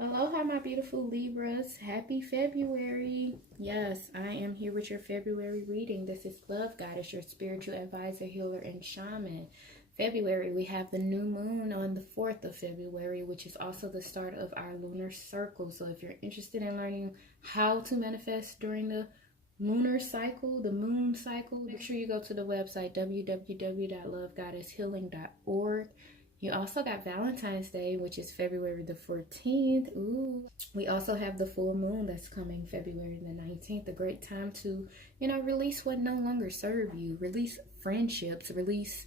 Aloha, my beautiful Libras. Happy February. Yes, I am here with your February reading. This is Love Goddess, your spiritual advisor, healer, and shaman. February, we have the new moon on the 4th of February, which is also the start of our lunar circle. So if you're interested in learning how to manifest during the lunar cycle, the moon cycle, make sure you go to the website www.lovegoddesshealing.org. You also got Valentine's Day, which is February the 14th. Ooh. We also have the full moon that's coming February the 19th. A great time to, release what no longer serve you. Release friendships. Release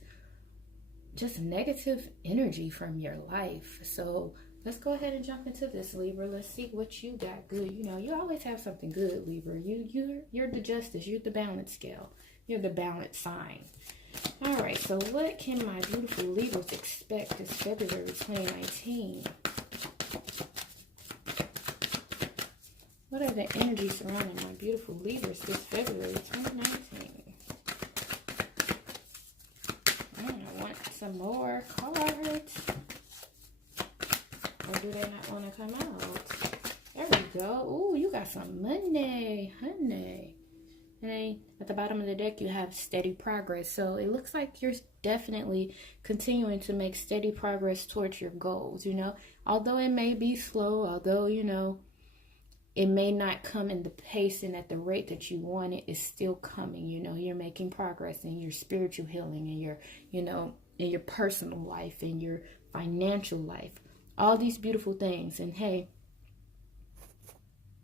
just negative energy from your life. So let's go ahead and jump into this, Libra. Let's see what you got good. You always have something good, Libra. You're the justice. You're the balance scale. You're the balance sign. All right, so what can my beautiful Libras expect this February 2019? What are the energies surrounding my beautiful Libras this February 2019? I want some more cards. Or do they not want to come out? There we go. Ooh, you got some money, honey. And at the bottom of the deck, you have steady progress. So it looks like you're definitely continuing to make steady progress towards your goals, Although it may be slow, although, it may not come in the pace and at the rate that you want it, it's still coming, You're making progress in your spiritual healing and your, in your personal life and your financial life. All these beautiful things. And hey,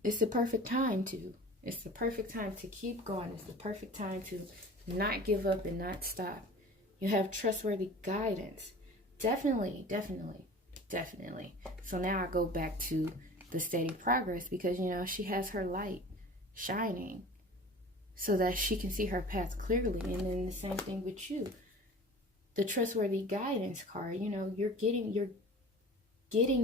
it's the perfect time to. It's the perfect time to keep going. It's the perfect time to not give up and not stop. You have trustworthy guidance. Definitely. So now I go back to the steady progress because, she has her light shining so that she can see her path clearly. And then the same thing with you. The trustworthy guidance card, you're getting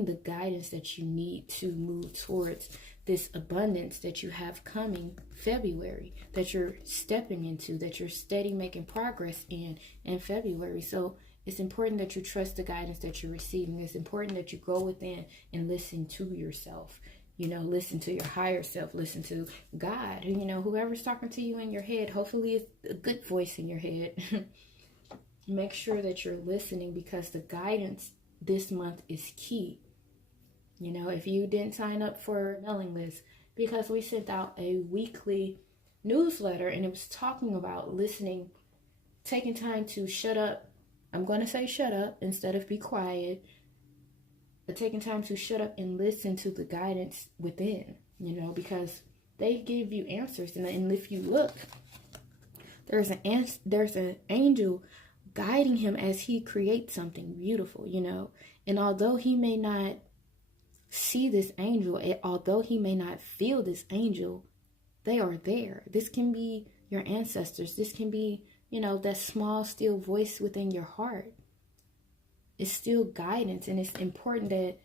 the guidance that you need to move towards this abundance that you have coming February, that you're stepping into, that you're steady making progress in February. So it's important that you trust the guidance that you're receiving. It's important that you go within and listen to yourself, listen to your higher self, listen to God, whoever's talking to you in your head. Hopefully it's a good voice in your head. Make sure that you're listening because the guidance this month is key. If you didn't sign up for a mailing list, because we sent out a weekly newsletter and it was talking about listening, taking time to shut up. I'm going to say shut up instead of be quiet, but taking time to shut up and listen to the guidance within, because they give you answers. And if you look, there's an angel guiding him as he creates something beautiful, and although he may not see this angel, although he may not feel this angel, they are there. This can be your ancestors. This can be, that small, still voice within your heart. It's still guidance. And it's important that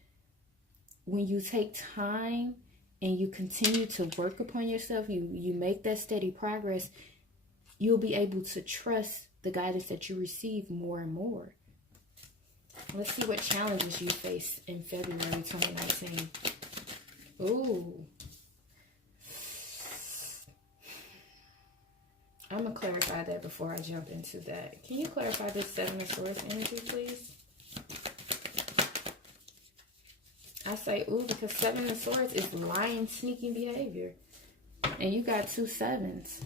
when you take time and you continue to work upon yourself, you make that steady progress, you'll be able to trust the guidance that you receive more and more. Let's see what challenges you face in February 2019. Ooh. I'm going to clarify that before I jump into that. Can you clarify this Seven of Swords energy, please? I say, ooh, because Seven of Swords is lying, sneaky behavior. And you got two sevens.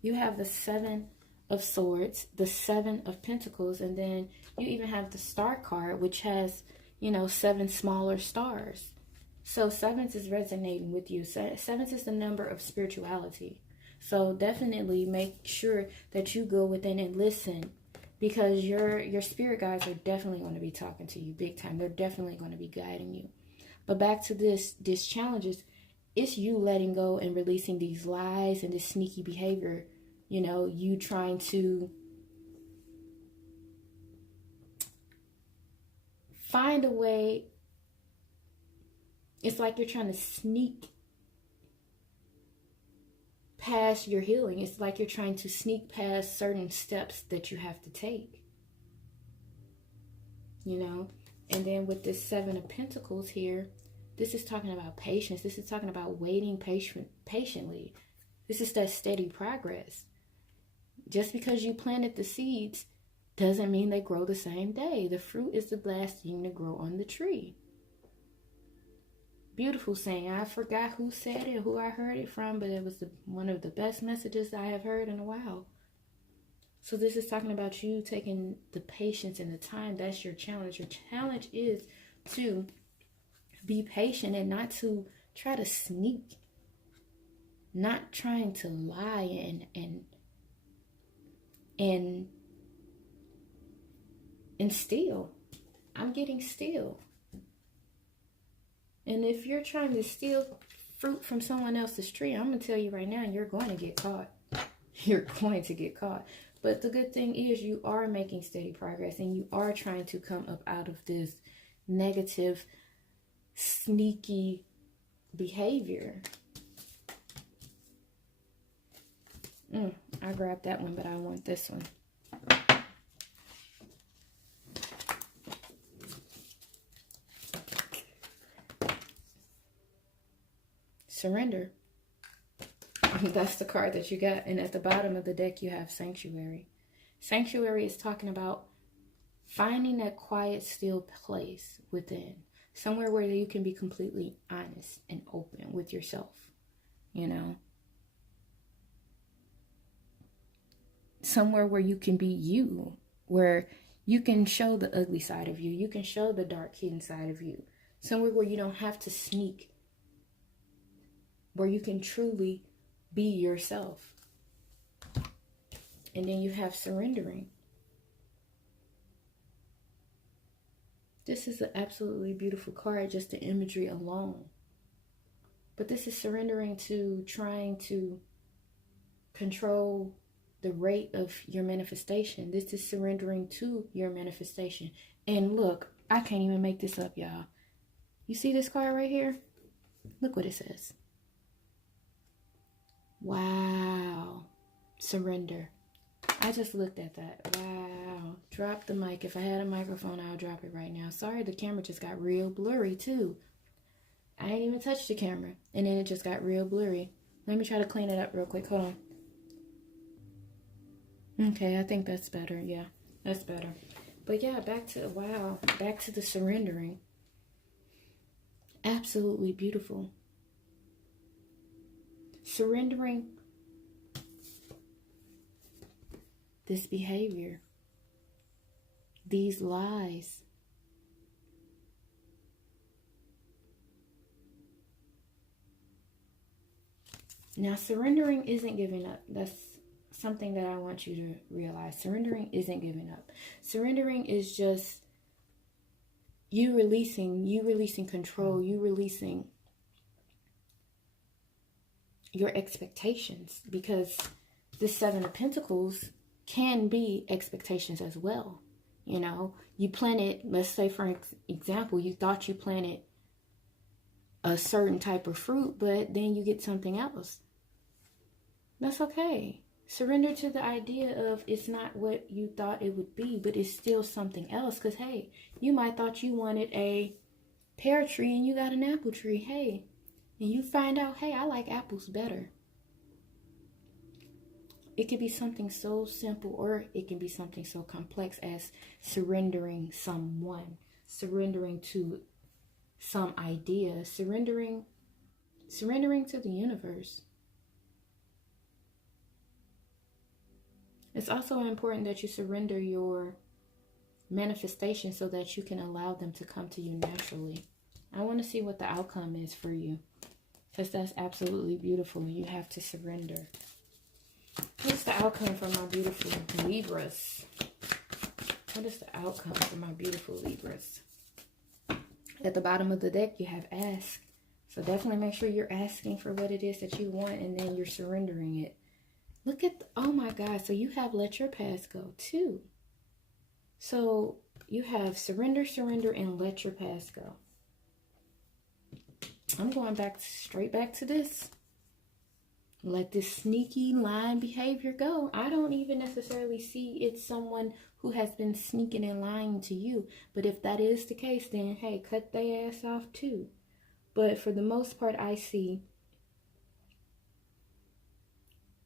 You have the Seven of Swords, the Seven of Pentacles, and then you even have the Star card, which has, 7 smaller stars. So sevens is resonating with you. Sevens is the number of spirituality. So definitely make sure that you go within and listen, because your spirit guides are definitely going to be talking to you big time. They're definitely going to be guiding you. But back to this challenges, it's you letting go and releasing these lies and this sneaky behavior. You trying to find a way. It's like you're trying to sneak past your healing. It's like you're trying to sneak past certain steps that you have to take. you know. And then with this Seven of Pentacles here, this is talking about patience. This is talking about waiting patiently. This is that steady progress. Just because you planted the seeds doesn't mean they grow the same day. The fruit is the last thing to grow on the tree. Beautiful saying. I forgot who said it, who I heard it from, but it was one of the best messages I have heard in a while. So this is talking about you taking the patience and the time. That's your challenge. Your challenge is to be patient and not to try to sneak. Not trying to lie and steal. I'm getting steal. And if you're trying to steal fruit from someone else's tree, I'm going to tell you right now, you're going to get caught. You're going to get caught. But the good thing is you are making steady progress and you are trying to come up out of this negative, sneaky behavior. I grabbed that one, but I want this one. Surrender. That's the card that you got. And at the bottom of the deck, you have Sanctuary. Sanctuary is talking about finding that quiet, still place within. Somewhere where you can be completely honest and open with yourself. You know? Somewhere where you can be you. Where you can show the ugly side of you. You can show the dark hidden side of you. Somewhere where you don't have to sneak. Where you can truly be yourself. And then you have surrendering. This is an absolutely beautiful card, just the imagery alone. But this is surrendering to trying to control the rate of your manifestation. This is surrendering to your manifestation. And look, I can't even make this up, y'all. You see this card right here? Look what it says. Wow. Surrender. I just looked at that. Wow. Drop the mic. If I had a microphone, I would drop it right now. Sorry, the camera just got real blurry too. I ain't even touched the camera. And then it just got real blurry. Let me try to clean it up real quick. Hold on. Okay, I think that's better. Yeah, that's better. But yeah, back to the surrendering. Absolutely beautiful. Surrendering this behavior, these lies. Now, surrendering isn't giving up. That's something that I want you to realize. Surrendering isn't giving up. Surrendering is just you releasing control, you releasing your expectations, because this Seven of Pentacles can be expectations as well. You know, you planted, let's say for example, you thought you planted a certain type of fruit, but then you get something else. That's okay. Surrender to the idea of it's not what you thought it would be, but it's still something else. Because, hey, you might thought you wanted a pear tree and you got an apple tree. Hey, and you find out, hey, I like apples better. It could be something so simple, or it can be something so complex as surrendering someone, surrendering to some idea, surrendering to the universe. It's also important that you surrender your manifestation so that you can allow them to come to you naturally. I want to see what the outcome is for you, because that's absolutely beautiful. You have to surrender. What's the outcome for my beautiful Libras? What is the outcome for my beautiful Libras? At the bottom of the deck, you have ask. So definitely make sure you're asking for what it is that you want, and then you're surrendering it. Look at, oh my God, so you have let your past go too. So you have surrender, and let your past go. I'm going straight back to this. Let this sneaky lying behavior go. I don't even necessarily see it's someone who has been sneaking and lying to you. But if that is the case, then hey, cut their ass off too. But for the most part, I see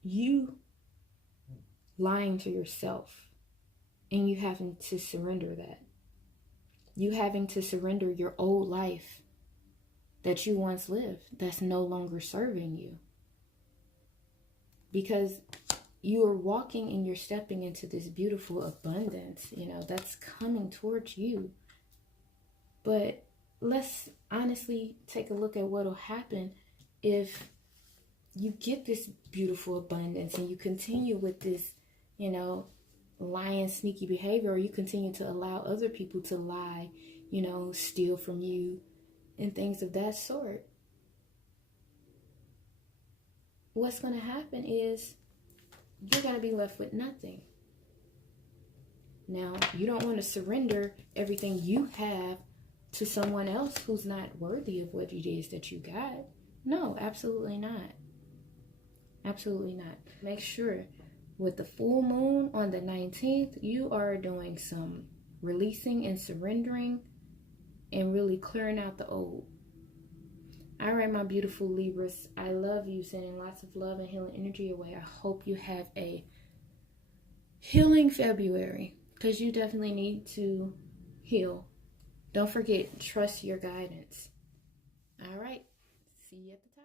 you lying to yourself, and you having to surrender that. You having to surrender your old life that you once lived that's no longer serving you. Because you are walking and you're stepping into this beautiful abundance, that's coming towards you. But let's honestly take a look at what'll happen if you get this beautiful abundance and you continue with this, lying, sneaky behavior, or you continue to allow other people to lie, steal from you and things of that sort. What's going to happen is you're going to be left with nothing. Now, you don't want to surrender everything you have to someone else who's not worthy of what it is that you got. No, absolutely not. Absolutely not. Make sure with the full moon on the 19th, you are doing some releasing and surrendering and really clearing out the old. All right, my beautiful Libras, I love you. Sending lots of love and healing energy your way. I hope you have a healing February, because you definitely need to heal. Don't forget, trust your guidance. All right, see you at the